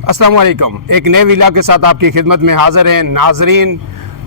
السلام علیکم. ایک نئے ویلا کے ساتھ آپ کی خدمت میں حاضر ہیں. ناظرین,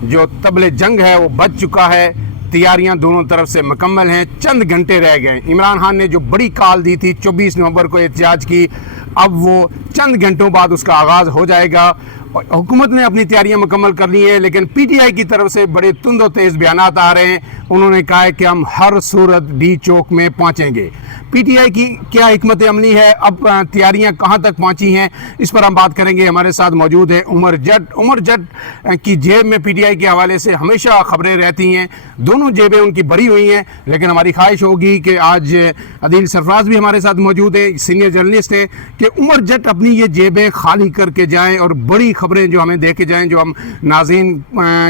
جو طبل جنگ ہے وہ بج چکا ہے, تیاریاں دونوں طرف سے مکمل ہیں, چند گھنٹے رہ گئے. عمران خان نے جو بڑی کال دی تھی 24 نومبر کو احتجاج کی, اب وہ چند گھنٹوں بعد اس کا آغاز ہو جائے گا. حکومت نے اپنی تیاریاں مکمل کر لی ہیں, لیکن پی ٹی آئی کی طرف سے بڑے تند و تیز بیانات آ رہے ہیں. انہوں نے کہا ہے کہ ہم ہر صورت ڈی چوک میں پہنچیں گے. پی ٹی آئی کی کیا حکمت عملی ہے, اب تیاریاں کہاں تک پہنچی ہیں, اس پر ہم بات کریں گے. ہمارے ساتھ موجود ہے عمر جٹ. عمر جٹ کی جیب میں پی ٹی آئی کے حوالے سے ہمیشہ خبریں رہتی ہیں, دونوں جیبیں ان کی بھری ہوئی ہیں, لیکن ہماری خواہش ہوگی کہ آج عدیل سرفراز بھی ہمارے ساتھ موجود ہیں, سینئر جرنلسٹ ہیں, کہ عمر جٹ اپنی یہ جیبیں خالی کر کے جائیں اور بڑی خبریں جو ہمیں دے کے جائیں, جو ہم ناظرین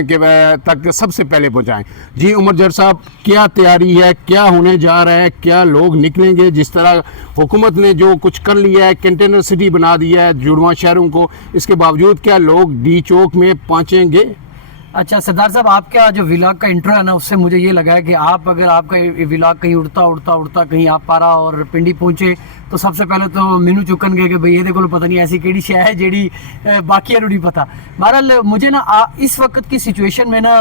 کے تک سب سے پہلے پہنچائیں. جی عمر جٹ صاحب, کیا تیاری ہے, کیا ہونے جا رہا ہے, کیا لوگ نکلیں گے؟ جس طرح حکومت نے جو کچھ کر لیا ہے, کنٹینر سٹی بنا دیا ہے جڑواں شہروں کو, اس کے باوجود کیا لوگ ڈی چوک میں پہنچیں گے؟ اچھا سردار صاحب, آپ کا جو ولاگ کا انٹرو ہے نا, اس سے مجھے یہ لگا ہے کہ اگر آپ کا ولاگ کہیں اڑتا کہیں آپ پارا اور پنڈی پہنچے تو سب سے پہلے تو مینو چکن گے کہ بھئی یہ کو پتہ نہیں ایسی کیڑی شے ہے جیڑی باقی نہیں پتہ. بہرحال مجھے نا اس وقت کی سچویشن میں نا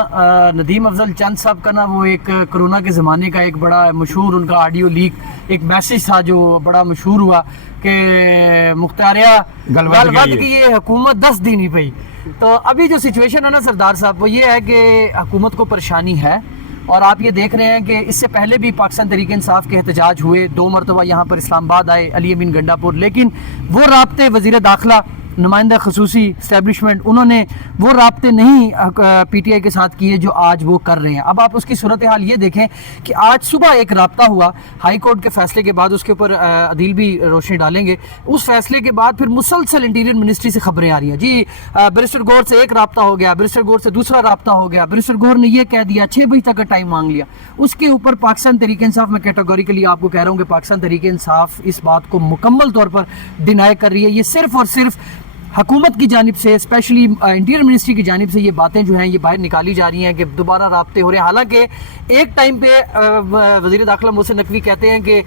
ندیم افضل چند صاحب کا نا وہ ایک کرونا کے زمانے کا ایک بڑا مشہور ان کا آڈیو لیک ایک میسیج تھا جو بڑا مشہور ہوا کہ مختاریہ گل کی یہ حکومت 10 دن ہی پئی. تو ابھی جو سچویشن ہے نا سردار صاحب, وہ یہ ہے کہ حکومت کو پریشانی ہے, اور آپ یہ دیکھ رہے ہیں کہ اس سے پہلے بھی پاکستان تحریک انصاف کے احتجاج ہوئے, 2 مرتبہ یہاں پر اسلام آباد آئے, علی امین گنڈا پور, لیکن وہ رابطے وزیر داخلہ, نمائندہ خصوصی اسٹیبلشمنٹ, انہوں نے وہ رابطے نہیں پی ٹی آئی کے ساتھ کیے جو آج وہ کر رہے ہیں. اب آپ اس کی صورتحال یہ دیکھیں کہ آج صبح ایک رابطہ ہوا ہائی کورٹ کے فیصلے کے بعد, اس کے اوپر عدیل بھی روشنی ڈالیں گے. اس فیصلے کے بعد پھر مسلسل انٹیریئر منسٹری سے خبریں آ رہی ہیں, جی بیرسٹر گور سے ایک رابطہ ہو گیا, بیرسٹر گور سے دوسرا رابطہ ہو گیا, بیرسٹر گور نے یہ کہہ دیا, 6 بجے تک کا ٹائم مانگ لیا. اس کے اوپر پاکستان تحریک انصاف, میں کیٹیگوریکلی آپ کو کہہ رہا ہوں کہ پاکستان تحریک انصاف اس بات کو مکمل طور پر ڈینائی کر رہی ہے. یہ صرف اور صرف حکومت کی جانب سے, اسپیشلی انٹیریئر منسٹری کی جانب سے یہ باتیں جو ہیں یہ باہر نکالی جا رہی ہیں کہ دوبارہ رابطے ہو رہے ہیں. حالانکہ ایک ٹائم پہ وزیر داخلہ محسن نقوی کہتے ہیں کہ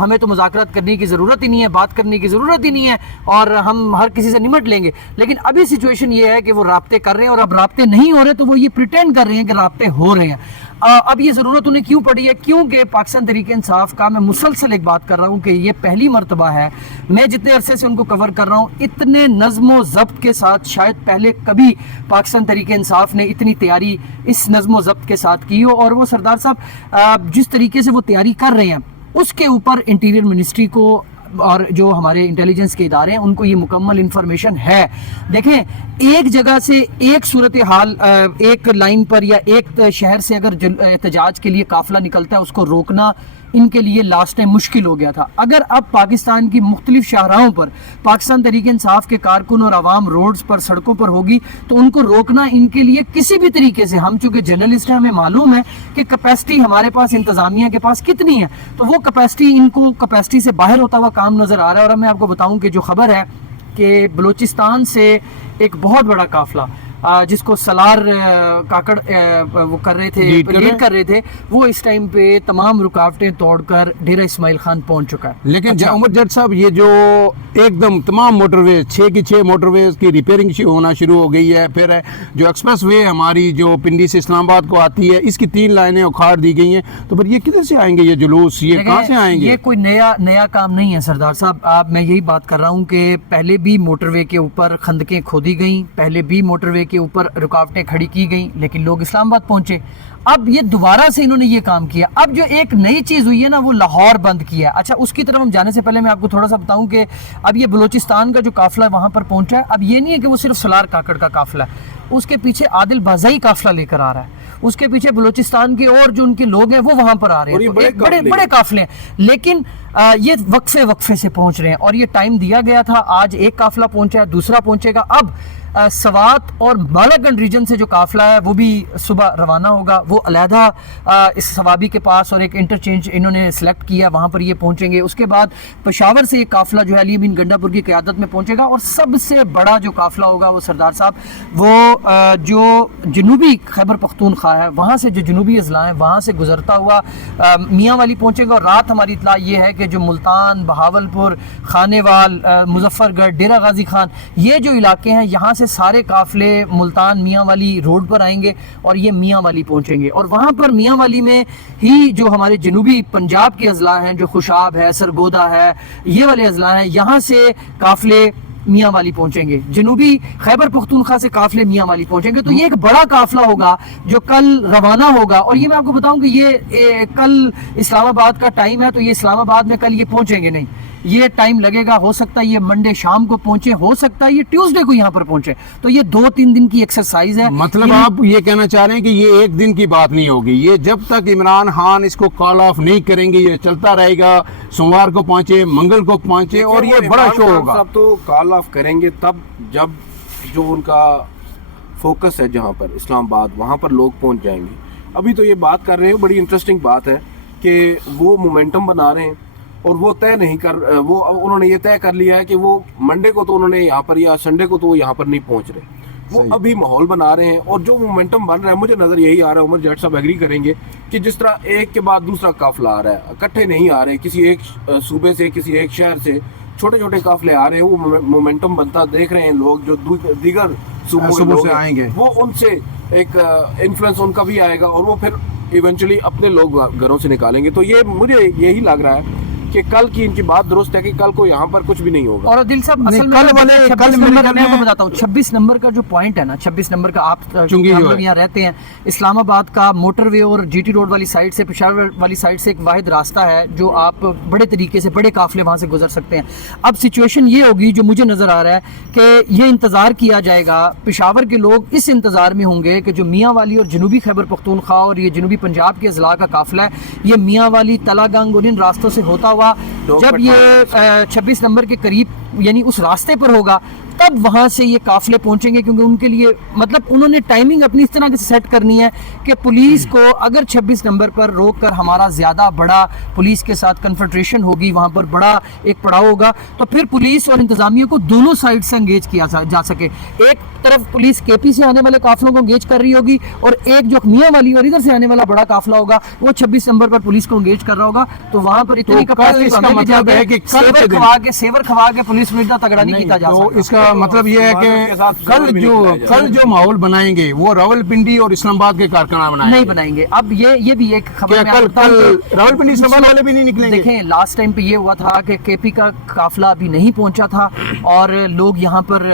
ہمیں تو مذاکرات کرنے کی ضرورت ہی نہیں ہے, بات کرنے کی ضرورت ہی نہیں ہے, اور ہم ہر کسی سے نمٹ لیں گے. لیکن ابھی سچویشن یہ ہے کہ وہ رابطے کر رہے ہیں, اور اب رابطے نہیں ہو رہے تو وہ یہ پریٹینڈ کر رہے ہیں کہ رابطے ہو رہے ہیں. اب یہ ضرورت انہیں کیوں پڑی ہے؟ کیونکہ پاکستان تحریک انصاف کا, میں مسلسل ایک بات کر رہا ہوں کہ یہ پہلی مرتبہ ہے, میں جتنے عرصے سے ان کو کور کر رہا ہوں, اتنے نظم و ضبط کے ساتھ شاید پہلے کبھی پاکستان تحریک انصاف نے اتنی تیاری اس نظم و ضبط کے ساتھ کی ہو. اور وہ سردار صاحب جس طریقے سے وہ تیاری کر رہے ہیں, اس کے اوپر انٹیریئر منسٹری کو اور جو ہمارے انٹیلیجنس کے ادارے ہیں ان کو یہ مکمل انفارمیشن ہے. دیکھیں, ایک جگہ سے ایک صورتحال ایک لائن پر یا ایک شہر سے اگر احتجاج کے لیے قافلہ نکلتا ہے, اس کو روکنا ان کے لیے لاسٹ ٹائم مشکل ہو گیا تھا. اگر اب پاکستان کی مختلف شاہراہوں پر پاکستان تحریک انصاف کے کارکن اور عوام روڈز پر, سڑکوں پر ہوگی, تو ان کو روکنا ان کے لیے کسی بھی طریقے سے, ہم چونکہ جرنلسٹ ہیں ہمیں معلوم ہے کہ کیپیسٹی ہمارے پاس انتظامیہ کے پاس کتنی ہے, تو وہ کیپیسٹی ان کو کیپیسٹی سے باہر ہوتا ہوا کام نظر آ رہا ہے. اور میں آپ کو بتاؤں کہ جو خبر ہے کہ بلوچستان سے ایک بہت بڑا قافلہ جس کو سالار کاکڑ وہ کر رہے تھے, لیڈ کر رہے تھے, وہ اس ٹائم پہ تمام رکاوٹیں توڑ کر ڈیرہ اسماعیل خان پہنچ چکا ہے. لیکن عمر جٹ صاحب, یہ جو ایک دم تمام موٹر ویز 6 کی 6 موٹر ویز کی ریپیئرنگ ہونا شروع ہو گئی ہے, پھر جو ایکسپریس وے ہماری جو پنڈی سے اسلام آباد کو آتی ہے, اس کی 3 لائنیں اکھاڑ دی گئی ہیں, تو پھر یہ کدھر سے آئیں گے, یہ جلوس یہ کہاں سے آئیں گے؟ یہ کوئی نیا کام نہیں ہے سردار صاحب. میں یہی بات کر رہا ہوں کہ پہلے بھی موٹر وے کے اوپر خندقیں کھودی گئیں, پہلے بھی موٹر وے کے اوپر رکاوٹیں کھڑی کی گئیں, لیکن لوگ اسلام آباد پہنچے. اب یہ دوبارہ سے انہوں نے یہ کام کیا. اب جو ایک نئی چیز ہوئی ہے نا, وہ لاہور بند کیا. اچھا, اس کی طرف ہم جانے سے پہلے میں آپ کو تھوڑا سا بتاؤں کہ اب یہ بلوچستان کا جو قافلہ وہاں پر پہنچا ہے, اب یہ نہیں ہے کہ وہ صرف سالار کاکڑ کا قافلہ ہے, اس کے پیچھے عادل بازائی قافلہ لے کر آ رہا ہے, اس کے پیچھے بلوچستان کے اور جو ان کے لوگ ہیں وہ وہاں پر آ رہے ہیں, بڑے قافلے ہیں, لیکن یہ وقفے سے پہنچ رہے ہیں. اور یہ ٹائم دیا گیا تھا, آج ایک قافلہ پہنچا ہے, دوسرا پہنچے گا. اب سوات اور بالا گنج ریجن سے جو قافلہ ہے وہ بھی صبح روانہ ہوگا, وہ علیحدہ اس سوابی کے پاس اور ایک انٹرچینج انہوں نے سلیکٹ کیا, وہاں پر یہ پہنچیں گے. اس کے بعد پشاور سے ایک قافلہ جو ہے علی امین گنڈا پور کی قیادت میں پہنچے گا, اور سب سے بڑا جو قافلہ ہوگا وہ سردار صاحب وہ جو جنوبی خیبر پختونخوا ہے, وہاں سے جو جنوبی اضلاع ہیں وہاں سے گزرتا ہوا میاں والی پہنچے گا. اور رات ہماری اطلاع یہ ہے کہ جو ملتان، بہاولپور، خانیوال، مظفر گڑھ، ڈیرہ غازی خان، یہ جو علاقے ہیں یہاں سے سارے قافلے ملتان میاں والی روڈ پر آئیں گے اور یہ میاں والی پہنچیں گے، اور وہاں پر میاں والی میں ہی جو ہمارے جنوبی پنجاب کے اضلاع ہیں، جو خوشاب ہے، سرگودا ہے، یہ والے اضلاع ہیں، یہاں سے قافلے میاں والی پہنچیں گے، جنوبی خیبر پختونخوا سے قافلے میاں والی پہنچیں گے. تو یہ ایک بڑا قافلہ ہوگا جو کل روانہ ہوگا. اور یہ میں آپ کو بتاؤں کہ یہ کل اسلام آباد کا ٹائم ہے، تو یہ اسلام آباد میں کل یہ پہنچیں گے نہیں، یہ ٹائم لگے گا. ہو سکتا ہے یہ منڈے شام کو پہنچے، ہو سکتا ہے یہ ٹیوزڈے کو یہاں پر پہنچے. تو یہ 2-3 دن کی ایکسرسائز ہے. مطلب آپ یہ کہنا چاہ رہے ہیں کہ یہ ایک دن کی بات نہیں ہوگی، یہ جب تک عمران خان اس کو کال آف نہیں کریں گے یہ چلتا رہے گا. سوموار کو پہنچے، منگل کو پہنچے، اور یہ بڑا شو ہوگا. صاحب تو کال آف کریں گے تب جب جو ان کا فوکس ہے جہاں پر اسلام آباد، وہاں پر لوگ پہنچ جائیں گے. ابھی تو یہ بات کر رہے ہیں، بڑی انٹرسٹنگ بات ہے کہ وہ مومنٹم بنا رہے ہیں اور وہ طے نہیں وہ انہوں نے یہ طے کر لیا ہے کہ وہ منڈے کو تو انہوں نے یہاں پر یا سنڈے کو تو وہ یہاں پر نہیں پہنچ رہے. وہ ابھی ماحول بنا رہے ہیں اور جو مومنٹم بن رہا ہے مجھے نظر یہی آ رہا ہے، عمر جٹ صاحب ایگری کریں گے کہ جس طرح ایک کے بعد دوسرا قافلہ آ رہا ہے، اکٹھے نہیں آ رہے، کسی ایک صوبے سے کسی ایک شہر سے چھوٹے چھوٹے قافلے آ رہے ہیں. وہ مومنٹم بنتا دیکھ رہے ہیں لوگ جو دیگر صوبوں سے آئیں گے، وہ ان سے ایک انفلوئنس ان کا بھی آئے گا اور وہ پھر ایونچولی اپنے لوگ گھروں سے نکالیں گے. تو یہ مجھے یہی لگ رہا ہے کہ کل کی ان کی بات درست ہے کہ کل کو یہاں پر کچھ بھی نہیں ہوگا. اور دل صاحب اصل میں 26 نمبر میں آپ کو بتاتا ہوں، 26 نمبر کا جو پوائنٹ ہے نا، 26 نمبر کا آپ یہاں رہتے ہیں، اسلام آباد کا موٹر وے اور جی ٹی روڈ والی سائڈ سے، پشاور والی سائڈ سے ایک واحد راستہ ہے جو آپ بڑے طریقے سے بڑے قافلے وہاں سے گزر سکتے ہیں. اب سچویشن یہ ہوگی جو مجھے نظر آ رہا ہے کہ یہ انتظار کیا جائے گا، پشاور کے لوگ اس انتظار میں ہوں گے کہ جو میاں والی اور جنوبی خیبر پختونخوا اور یہ جنوبی پنجاب کے اضلاع کا قافلہ ہے، یہ میاں والی، تلا گنگ اور ان راستوں سے ہوتا ہوا جب یہ 26 نمبر کے قریب یعنی اس راستے پر ہوگا تب وہاں سے یہ قافلے پہنچیں گے. کیونکہ ان کے لیے مطلب انہوں نے ٹائمنگ اپنی اس طرح سے سیٹ کرنی ہے کہ پولیس کو اگر 26 نمبر پر روک کر ہمارا زیادہ بڑا پولیس کے ساتھ کنفرنٹریشن ہوگی، وہاں پر بڑا ایک پڑاؤ ہوگا، تو پھر پولیس اور انتظامیہ کو دونوں سائڈ سے انگیج کیا جا سکے. ایک طرف پولیس کے پی سے آنے والے قافلوں کو انگیج کر رہی ہوگی اور ایک جو میاں والی اور ادھر سے آنے والا بڑا قافلہ ہوگا وہ 26 نمبر پر پولیس کو انگیج کر رہا ہوگا. تو وہاں پر اتنی سیور کھوا کے پولیس میں اتنا تگڑا نہیں کیا جا سکتا. اس کا مطلب یہ ہے کہ کل جو ماحول بنائیں گے وہ راولپنڈی اور اسلام آباد کے کارکنان نہیں بنائیں گے. اب یہ بھی ایک خبر راولپنڈی اسلام آباد والے بھی نہیں نکلیں گے. دیکھیں لاسٹ ٹائم پہ یہ ہوا تھا کہ کے پی کا قافلہ ابھی نہیں پہنچا تھا اور لوگ یہاں پر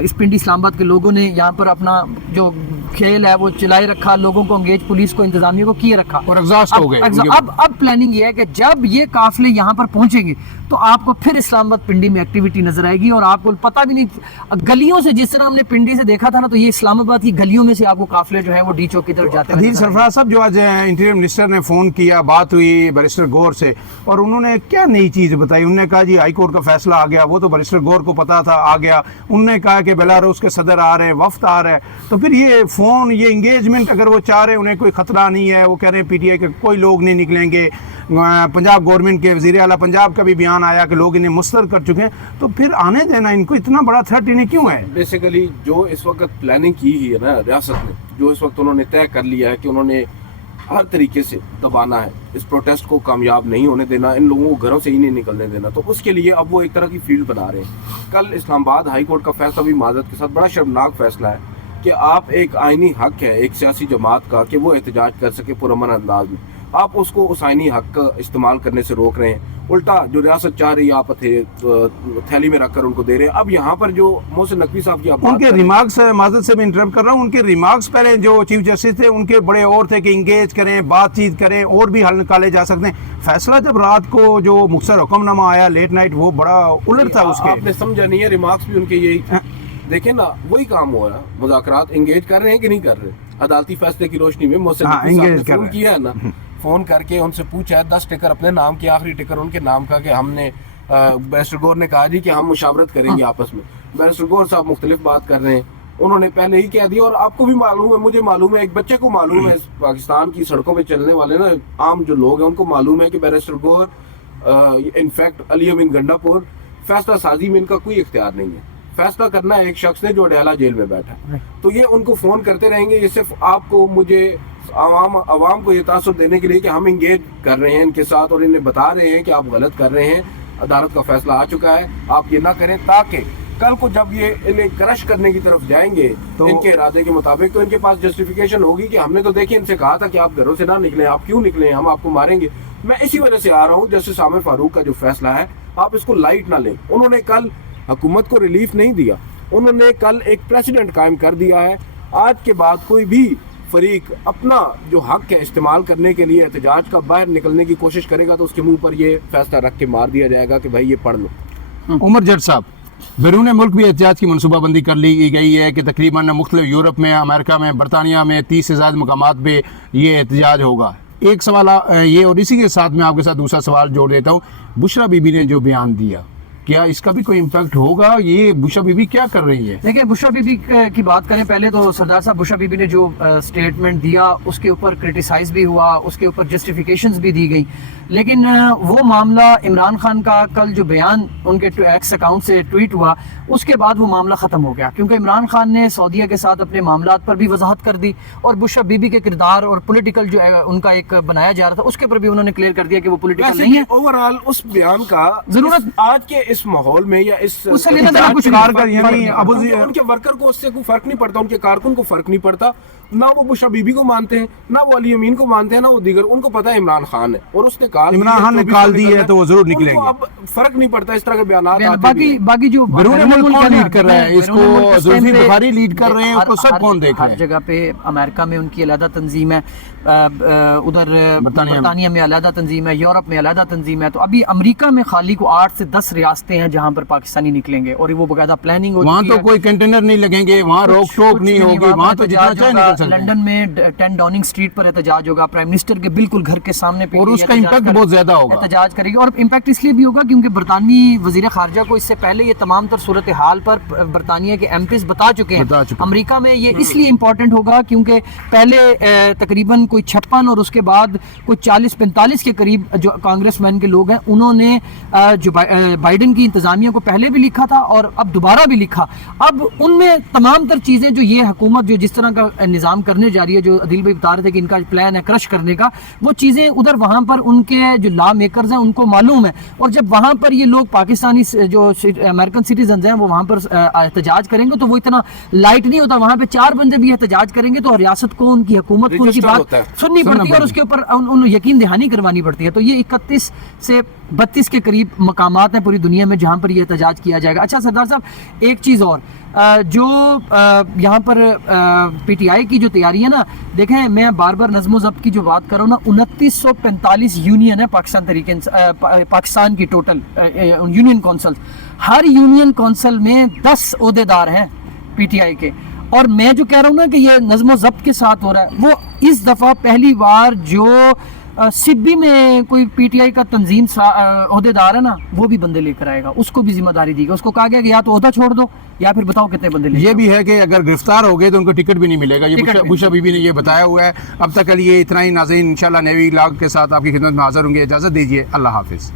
اس پنڈی اسلام آباد کے لوگوں نے یہاں پر اپنا جو کھیل ہے وہ چلائے رکھا، لوگوں کو انگیج، پولیس کو، انتظامیہ کو کیے رکھا اور ایگزاسٹ ہو گئے. اب پلاننگ یہ ہے کہ جب یہ قافلے یہاں پر پہنچیں گے تو آپ کو پھر اسلام آباد پنڈی میں ایکٹیویٹی نظر آئے گی اور آپ کو پتہ بھی نہیں گلیوں سے، جس طرح ہم نے پنڈی سے دیکھا تھا نا، تو یہ اسلام آباد کی گلیوں میں سے آپ کو قافلے جو ہیں وہ ڈی چوک کی طرف جاتے ہیں. عدیل سرفراز صاحب، جو آج انٹیریئر منسٹر نے فون کیا، بات ہوئی بیرسٹر گور سے اور انہوں نے کیا نئی چیز بتائی؟ انہوں نے کہا جی ہائی کورٹ کا فیصلہ آ گیا، وہ تو بیرسٹر گور کو پتا تھا آ گیا. انہوں نے کہا کہ بیلاروس کے صدر آ رہے ہیں، وفد آ رہا ہے. تو پھر یہ فون، یہ انگیجمنٹ اگر وہ چاہ رہے ہیں، انہیں کوئی خطرہ نہیں ہے، وہ کہہ رہے ہیں پی ٹی آئی کے کوئی لوگ نہیں نکلیں گے. پنجاب گورنمنٹ کے وزیر اعلیٰ پنجاب کا بھی بیان آیا کہ لوگ انہیں مسترد کر چکے ہیں. تو پھر آنے دینا ان کو اتنا بڑا تھریٹ انہیں کیوں ہے؟ بیسیکلی جو اس وقت پلاننگ کی ہی ہے نا ریاست نے، جو اس وقت انہوں نے طے کر لیا ہے کہ انہوں نے ہر طریقے سے دبانا ہے، اس پروٹیسٹ کو کامیاب نہیں ہونے دینا، ان لوگوں کو گھروں سے ہی نہیں نکلنے دینا. تو اس کے لیے اب وہ ایک طرح کی فیلڈ بنا رہے ہیں. کل اسلام آباد ہائی کورٹ کا فیصلہ بھی معذرت کے ساتھ بڑا شرمناک فیصلہ ہے کہ آپ ایک آئینی حق ہے ایک سیاسی جماعت کا کہ وہ احتجاج کر سکے پرامن انداز میں، آپ اس کو اس آئینی حق کا استعمال کرنے سے روک رہے ہیں. الٹا جو ریاست چاہ رہی ہے آپ تھیلی میں رکھ کر ان کو دے رہے ہیں. اب یہاں پر جو محسن نقوی صاحب کی ان کے ریمارکس، معذرت سے میں انٹرپٹ کر رہا ہوں، ان کے ریمارکس پہلے جو چیف جسٹس تھے ان کے بڑے اور تھے کہ انگیج کریں، بات چیت کریں، اور بھی حل نکالے جا سکتے ہیں. فیصلہ جب رات کو جو مختصر حکم نامہ آیا لیٹ نائٹ، وہ بڑا الٹ تھا اس کے. آپ نے سمجھا نہیں ہے، ریمارکس بھی ان کے یہی دیکھیں نا، وہی کام ہو رہا ہے. مذاکرات انگیج کر رہے ہیں کہ نہیں کر رہے؟ عدالتی فیصلے کی روشنی میں محسن نقوی صاحب نے فون کیا ہے نا، فون کر کے ان سے پوچھا ہے 10 ٹکر اپنے نام کے، آخری ٹکر ان کے نام کا کہ ہم نے بیرسٹر گور نے کہا جی کہ ہم مشاورت کریں گے آپس میں. بیرسٹر گور صاحب مختلف بات کر رہے ہیں، انہوں نے پہلے ہی کہہ دیا. اور آپ کو بھی معلوم ہے، مجھے معلوم ہے، ایک بچے کو معلوم ہے، پاکستان کی سڑکوں پہ چلنے والے نا عام جو لوگ ہیں ان کو معلوم ہے کہ بیرسٹر گور انفیکٹ علی امین گنڈا پور فیصلہ سازی میں ان کا کوئی اختیار نہیں ہے. فیصلہ کرنا ہے ایک شخص نے جو اڈیالہ جیل میں بیٹھا ہے. تو یہ ان کو فون کرتے رہیں گے، یہ صرف آپ کو، مجھے، عوام کو یہ تاثر دینے کے لیے کہ ہم انگیج کر رہے ہیں ان کے ساتھ اور انہیں بتا رہے ہیں کہ آپ غلط کر رہے ہیں, عدالت کا فیصلہ آ چکا ہے, آپ یہ نہ کریں, تاکہ کل کو جب یہ انہیں کرش کرنے کی طرف جائیں گے تو ان کے ارادے کے مطابق تو ان کے پاس جسٹیفیکیشن ہوگی کہ ہم نے تو دیکھیں ان سے کہا تھا کہ آپ گھروں سے نہ نکلیں, آپ کیوں نکلیں, ہم آپ کو ماریں گے. میں اسی وجہ سے آ رہا ہوں, جسٹس عامر فاروق کا جو فیصلہ ہے آپ اس کو لائٹ نہ لیں. انہوں نے کل حکومت کو ریلیف نہیں دیا, انہوں نے کل ایک پریسیڈنٹ قائم کر دیا ہے. آج کے بعد کوئی بھی فریق اپنا جو حق ہے استعمال کرنے کے لیے احتجاج کا باہر نکلنے کی کوشش کرے گا تو اس کے منہ پر یہ فیصلہ رکھ کے مار دیا جائے گا کہ بھائی یہ پڑھ لو. عمر جٹ صاحب, بیرون ملک بھی احتجاج کی منصوبہ بندی کر لی گئی ہے کہ تقریباً مختلف یورپ میں, امریکہ میں, برطانیہ میں 30 سے زائد مقامات پہ یہ احتجاج ہوگا. ایک سوال یہ, اور اسی کے ساتھ میں آپ کے ساتھ دوسرا سوال جوڑ دیتا ہوں, بشرا بی بی نے جو بیان دیا, کیا اس کا بھی کوئی امپیکٹ ہوگا؟ یہ بشرا بی بی کیا کر رہی ہے؟ دیکھیں, بشرا بی بی کی بات کریں پہلے تو سردار صاحب, بشرا بی بی نے جو سٹیٹمنٹ دیا اس کے اوپر کرٹیسائز بھی ہوا, اس کے اوپر جسٹیفیکیشنز بھی دی گئی, لیکن وہ معاملہ عمران خان کا کل جو بیان ان کے ایکس اکاؤنٹ سے ٹویٹ ہوا اس کے بعد وہ معاملہ ختم ہو گیا, کیونکہ عمران خان نے سعودیہ کے ساتھ اپنے معاملات پر بھی وضاحت کر دی اور بشرا بی بی کے کردار اور پولیٹیکل جو ان کا ایک بنایا جا رہا تھا اس کے اوپر بھی انہوں نے کلیئر کر دیا کہ وہ پولیٹیکل نہیں ہے. اوور آل اس بیان کا ضرورت آج کے اس ماحول میں یا اس سے لینا کچھ ان کے ورکر کو اس سے کوئی فرق نہیں پڑتا, ان کے کارکن کو فرق نہیں پڑتا, نہ وہ بشرا بی بی کو مانتے ہیں, نہ وہ علی امین کو مانتے ہیں, نہ وہ دیگر. ان کو پتا ہے عمران خان ہے اور اس نے کال عمران خان نے کال دی ہے تو وہ ضرور نکلیں گے. اب فرق نہیں پڑتا اس طرح کے بیانات. باقی جو بیرون ملک کون لیڈ کر رہا ہے اس کو؟ زلفی بخاری لیڈ کر رہے ہیں, اس کو سب کون دیکھ رہے ہیں؟ ہر جگہ پہ امریکہ میں ان کی علیحدہ تنظیم ہے, ادھر برطانیہ میں علیحدہ تنظیم ہے, یورپ میں علیحدہ تنظیم ہے. تو ابھی امریکہ میں خالی کو 8 سے 10 ریاستیں ہیں جہاں پر پاکستانی نکلیں گے اور وہ باقاعدہ پلاننگ ہوتی ہے. وہاں تو کوئی کنٹینر نہیں لگیں گے, وہاں روک ٹوک نہیں ہوگی, وہاں تو جتنا چاہے نکل سکتے ہیں. لنڈن میں 10 ڈاؤننگ اسٹریٹ پر احتجاج ہوگا, پرائم منسٹر کے بالکل گھر کے سامنے پہ, اور اس کا امپیکٹ بہت زیادہ ہوگا. احتجاج کرے گی اور امپیکٹ اس لیے بھی ہوگا کیونکہ برطانوی وزیر خارجہ کو اس سے پہلے یہ تمام تر صورتحال پر برطانیہ کے ایم پیز بتا چکے ہیں. امریکہ میں یہ اس لیے امپورٹنٹ ہوگا کیونکہ پہلے تقریباً کوئی 56 اور اس کے بعد کوئی 40-45 کے قریب جو کانگریس مین کے لوگ ہیں انہوں نے جو بائیڈن کی انتظامیہ کو پہلے بھی لکھا تھا اور اب دوبارہ بھی لکھا. اب ان میں تمام تر چیزیں جو یہ حکومت جو جس طرح کا نظام کرنے جا رہی ہے, جو عدیل بھائی بتا رہے تھے کہ ان کا پلان ہے کرش کرنے کا, وہ چیزیں ادھر وہاں پر ان کے جو لا میکرز ہیں ان کو معلوم ہے. اور جب وہاں پر یہ لوگ پاکستانی جو امریکن سٹیزنز ہیں وہ وہاں پر احتجاج کریں گے تو وہ اتنا لائٹ نہیں ہوتا. وہاں پہ 4 بندے بھی احتجاج کریں گے تو ریاست کو, ان کی حکومت کو ان کی بات سننی پڑتی ہے اور اس کے اوپر ان یقین دہانی کروانی پڑتی ہے. تو یہ 31 سے 32 کے قریب مقامات ہیں پوری دنیا میں جہاں پر یہ احتجاج کیا جائے گا. اچھا سردار صاحب, ایک چیز اور جو یہاں پر پی ٹی آئی کی جو تیاری ہے نا, دیکھیں میں بار بار نظم و ضبط کی جو بات کروں نا, 2945 یونین ہے پاکستان کی ٹوٹل یونین کونسل. ہر یونین کونسل میں 10 عہدیدار ہیں پی ٹی آئی کے. اور میں جو کہہ رہا ہوں نا کہ یہ نظم و ضبط کے ساتھ ہو رہا ہے, وہ اس دفعہ پہلی بار جو سبی میں کوئی پی ٹی آئی کا تنظیم عہدیدار ہے نا وہ بھی بندے لے کر آئے گا, اس کو بھی ذمہ داری دی گا. اس کو کہا گیا کہ یا تو عہدہ چھوڑ دو یا پھر بتاؤ کتنے بندے لے. یہ بھی ہے کہ اگر گرفتار ہو گئے تو ان کو ٹکٹ بھی نہیں ملے گا. یہ بشرا بی بی نے یہ بتایا ہوا ہے. اب تک کے لیے اتنا ہی. ناظرین, انشاءاللہ نیوی لاگ کے ساتھ آپ کی خدمت میں حاضر ہوں گے. اجازت دیجیے, اللہ حافظ.